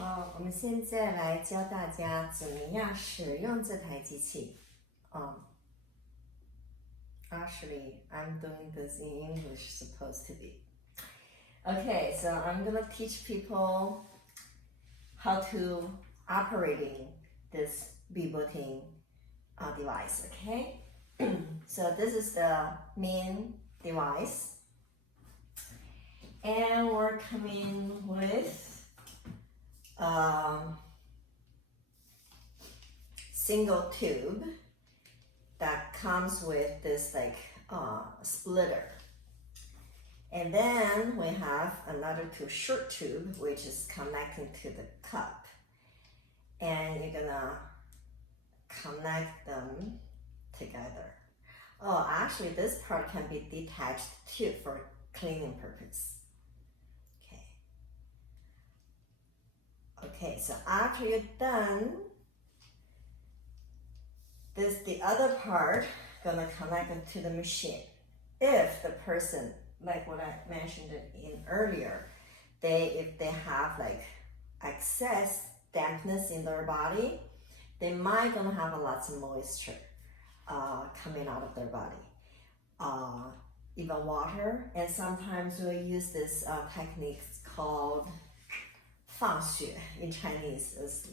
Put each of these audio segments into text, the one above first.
好，我们现在来教大家怎么样使用这台机器。Actually, I'm doing this in English, supposed to be. Okay, so I'm gonna teach people how to operating this Biboting device. Okay, so this is the main device, and we're coming with single tube that comes with this like splitter, and then we have another two short tube which is connecting to the cup, and you're gonna connect them together. Oh, actually this part can be detached too for cleaning purpose. Okay, so after you're done, the other part gonna connect it to the machine. If the person, like what I mentioned in earlier, if they have like excess dampness in their body, they might gonna have a lot of moisture coming out of their body, even water. And sometimes we use this technique called 放血 in Chinese is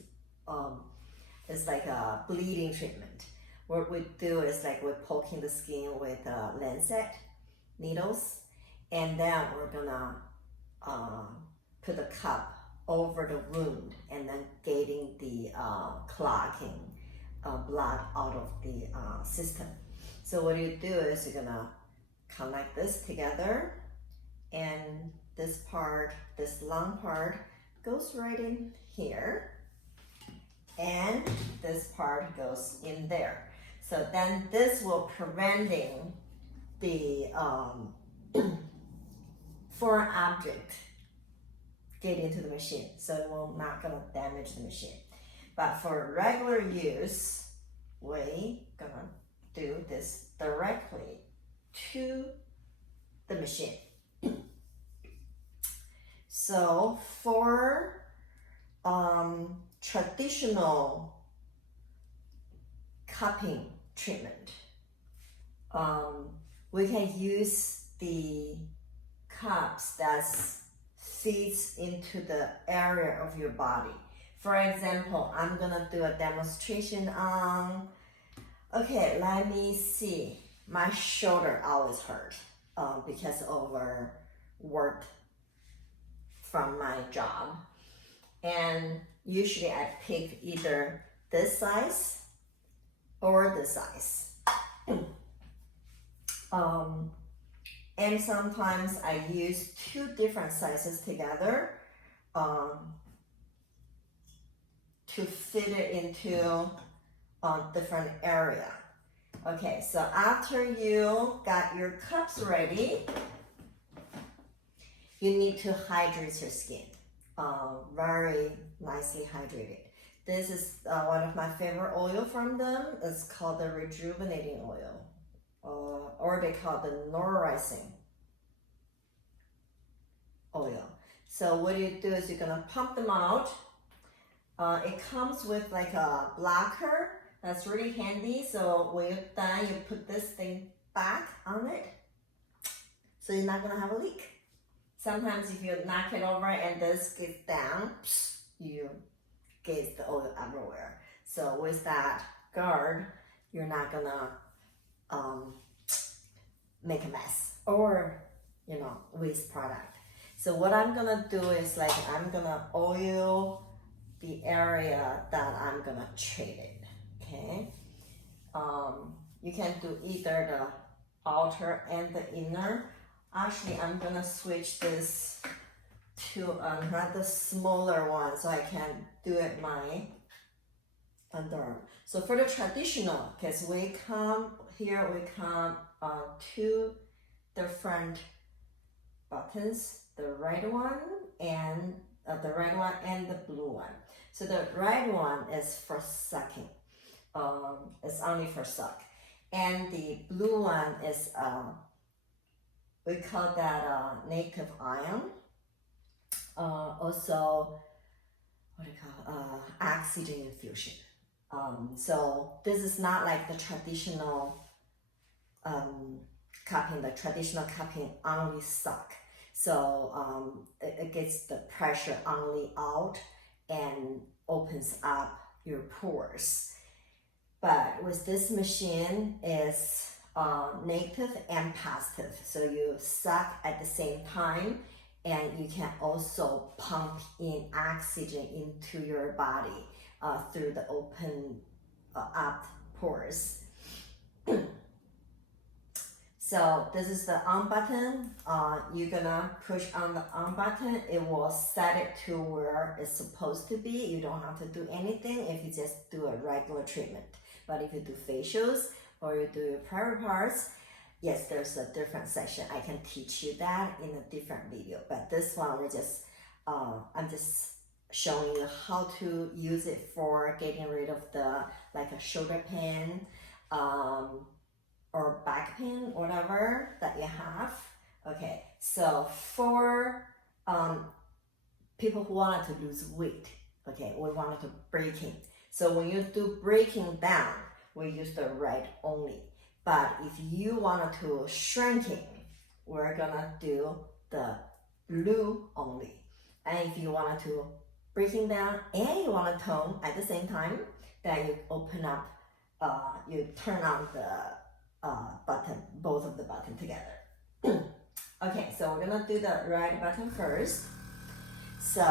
like a bleeding treatment. What we do is like we're poking the skin with lancet needles, and then we're gonna put the cup over the wound and then getting the clogging blood out of the system. So what you do is you're gonna connect this together, and this part, this long part, goes right in here, and this part goes in there. So then this will preventing the foreign object get into the machine, so it will not gonna damage the machine. But for regular use, we gonna do this directly to the machine. So for traditional cupping treatment, we can use the cups that fits into the area of your body. For example, I'm gonna do a demonstration on, okay, let me see. My shoulder always hurt because overworked from my job, and usually I pick either this size or this size. And sometimes I use two different sizes together to fit it into a different area. Okay, so after you got your cups ready, you need to hydrate your skin, very nicely hydrated. This is one of my favorite oil from them. It's called the rejuvenating oil, or they call the nourishing oil. So what you do is you're gonna pump them out. It comes with like a blocker that's really handy. So when you're done, you put this thing back on it, so you're not gonna have a leak. Sometimes if you knock it over and this gets down, you get the oil everywhere. So with that guard, you're not gonna make a mess or waste product. So what I'm gonna do is like I'm gonna oil the area that I'm gonna treat it. Okay, you can do either the outer and the inner. Actually, I'm gonna switch this to another smaller one so I can do it my underarm. So for the traditional, because we come two different buttons, the red one and the blue one. So the red one is for sucking. It's only for suck, and the blue one is we call that native iron. Also oxygen infusion. So this is not like the traditional cupping. The traditional cupping only suck. So it gets the pressure only out and opens up your pores. But with this machine is negative and positive. So you suck at the same time, and you can also pump in oxygen into your body through the open up pores. So this is the on button. You're gonna push on the on button. It will set it to where it's supposed to be. You don't have to do anything if you just do a regular treatment. But if you do facials or you do your private parts, yes, there's a different section. I can teach you that in a different video. But this one, I'm just showing you how to use it for getting rid of the like a shoulder pain, or back pain, whatever that you have. Okay, so for people who wanted to lose weight, okay, we wanted to breaking. So when you do breaking down, we use the right only. But if you wanted to shrinking, we're gonna do the blue only. And if you wanted to breaking down and you want to tone at the same time, then you open up, you turn on the button, both of the button together. Okay, so we're gonna do the right button first. So,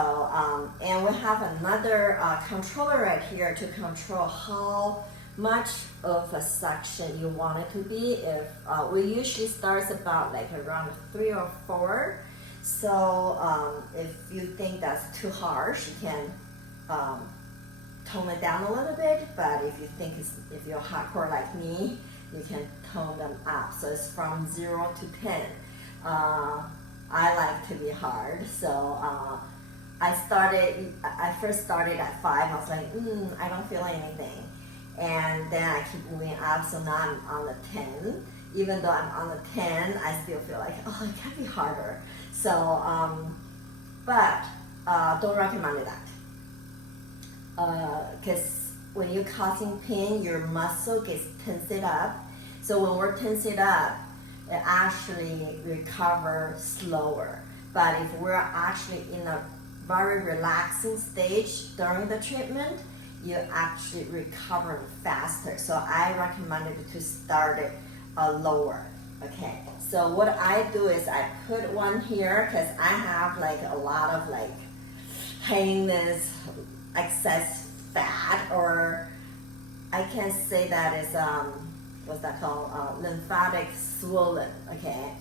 and we have another controller right here to control how much of a suction you want it to be. If we usually starts about like around 3 or 4. So if you think that's too harsh, you can tone it down a little bit. But if you think if you're hardcore like me, you can tone them up. So it's from 0 to 10. I like to be hard, so I first started at 5. I was like, I don't feel anything. And then I keep moving up, so now I'm on the 10. Even though I'm on the 10, I still feel like, oh, it can be harder. So, but don't recommend that. Because when you're causing pain, your muscle gets tensed up. So when we're tensed up, it actually recovers slower. But if we're actually in a very relaxing stage during the treatment, you actually recover faster. So I recommend it to start it lower. Okay, so what I do is I put one here because I have like a lot of like hanging excess fat, or I can say that is what's that called, lymphatic swollen. Okay,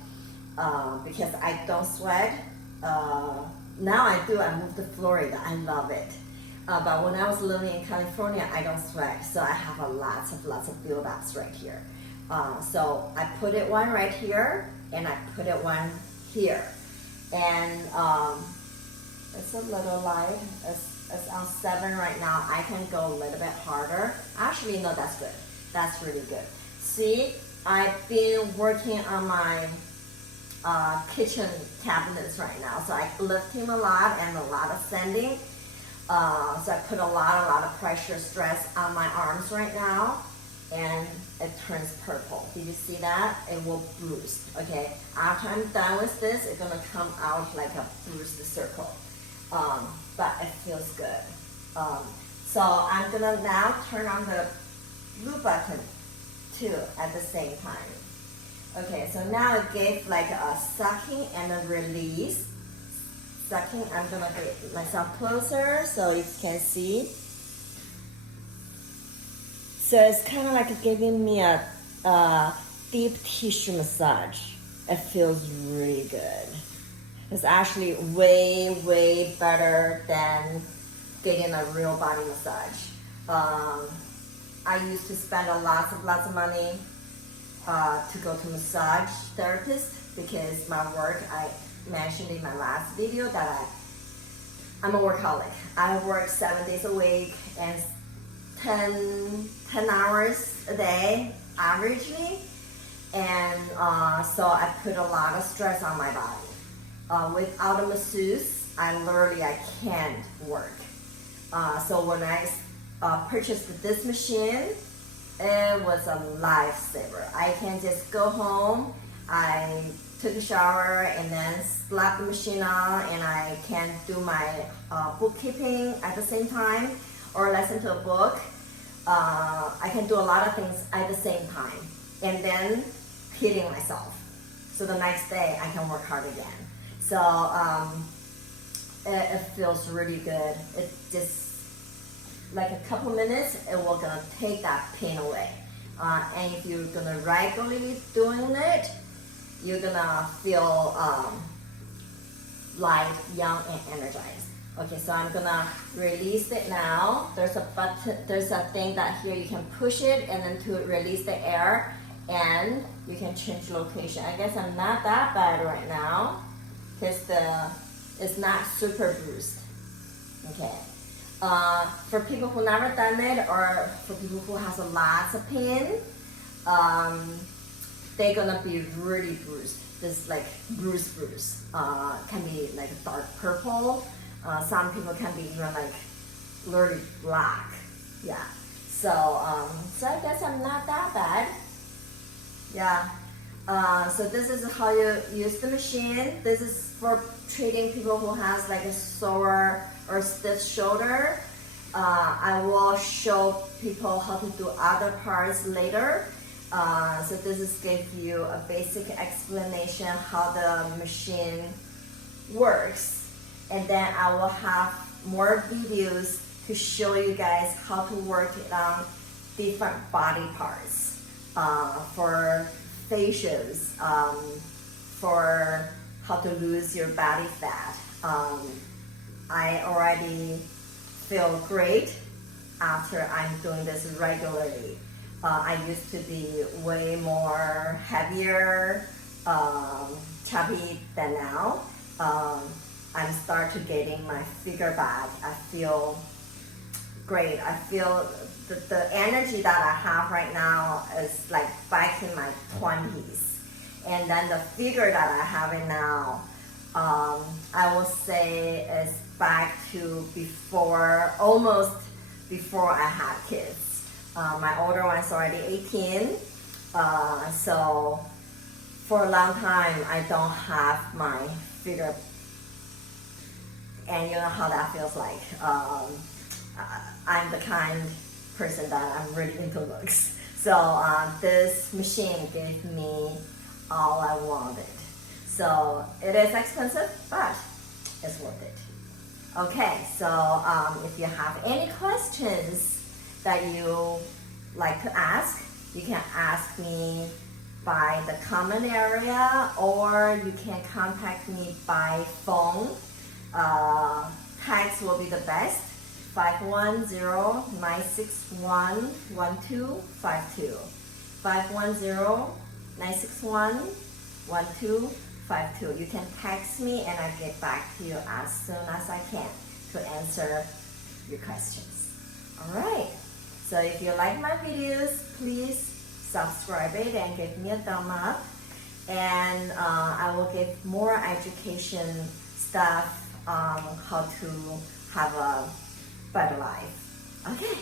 because I don't sweat. Now I do. I moved to Florida. I love it. But when I was living in California, I don't sweat, so I have lots of buildups right here. So I put it one right here, and I put it one here, and it's a little light. It's on 7 right now. I can go a little bit harder. Actually, no, that's good. That's really good. See, I've been working on my kitchen cabinets right now, so I lifting a lot and a lot of sanding. So I put a lot of pressure, stress on my arms right now, and it turns purple. Did you see that? It will bruise. Okay, after I'm done with this, it's gonna come out like a bruised circle. But it feels good. So I'm gonna now turn on the blue button too at the same time. Okay, so now it gave like a sucking and a release. Sucking, I'm gonna get myself closer so you can see. So it's kind of like giving me a deep tissue massage. It feels really good. It's actually way better than getting a real body massage. I used to spend lots of money to go to massage therapist because my work, I mentioned in my last video that I'm a workaholic. I work 7 days a week and 10 hours a day averagely, and so I put a lot of stress on my body. Without a masseuse, I can't work. So when I purchased this machine, it was a lifesaver. I can just go home, I took a shower and then slap the machine on, and I can do my bookkeeping at the same time or listen to a book. I can do a lot of things at the same time and then hitting myself. So the next day I can work hard again. So it feels really good. It just like a couple minutes, it will gonna take that pain away. And if you're gonna regularly doing it, you're gonna feel light, young, and energized. Okay, so I'm gonna release it now. There's a button, there's a thing that here you can push it and then to release the air, and you can change location. I guess I'm not that bad right now because it's not super bruised. Okay. For people who never done it, or for people who has lots of pain, they're gonna be really bruised. This like bruise. Can be like dark purple. Some people can be even like really black. Yeah. So I guess I'm not that bad. Yeah. So this is how you use the machine. This is for treating people who has like a sore or stiff shoulder. I will show people how to do other parts later. So this is give you a basic explanation how the machine works, and then I will have more videos to show you guys how to work it on different body parts, for facials, for how to lose your body fat. I already feel great after I'm doing this regularly. I used to be way more heavier, chubby than now. I'm start to getting my figure back. I feel great. I feel the energy that I have right now is like back in my 20s. And then the figure that I have right now, I will say is back to before, almost before I had kids. My older one's already 18, so for a long time I don't have my figure, and you know how that feels like. I'm the kind person that I'm really into looks, so this machine gave me all I wanted. So it is expensive, but it's worth it. Okay, so if you have any questions that you like to ask, you can ask me by the comment area, or you can contact me by phone. Text will be the best, 510-961-1252. 510-961-1252. You can text me and I get back to you as soon as I can to answer your questions. All right. So if you like my videos, please subscribe it and give me a thumb up. And I will give more education stuff on how to have a better life. Okay.